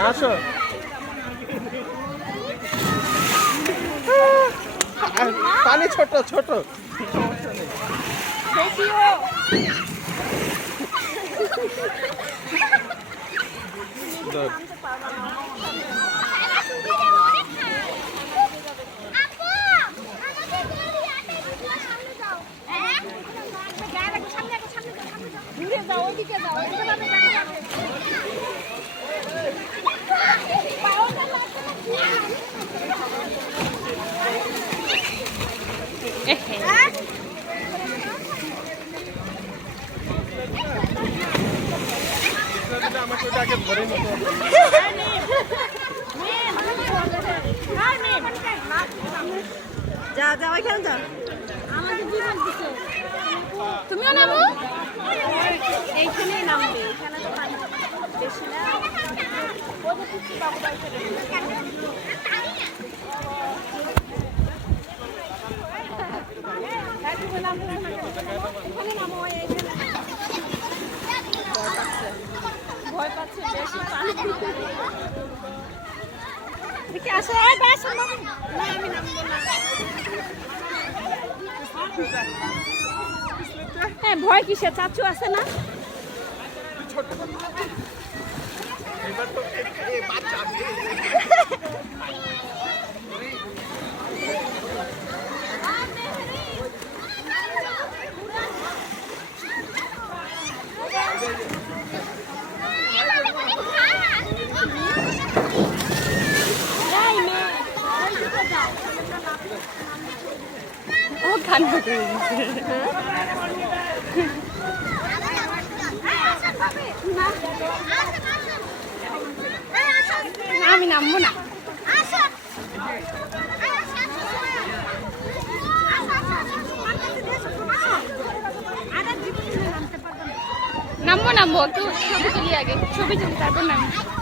আসো পানি ছোট ছোট আমাকে ওটা আগে ধরে নিতে হবে যা যা ওইখানে যাও তুমিও নামো এইখানেই নামবে এখানে তো পানি বেশি না ভয় পাচ্ছে বেশি পানি দেখি আসো না আমি নামবো না হ্যাঁ ভয় কিসে চাচু আছে না ও গান করে আমি নামবো না নামবো একটু ছবি তুলি আগে ছবি তুলি তারপর নামবো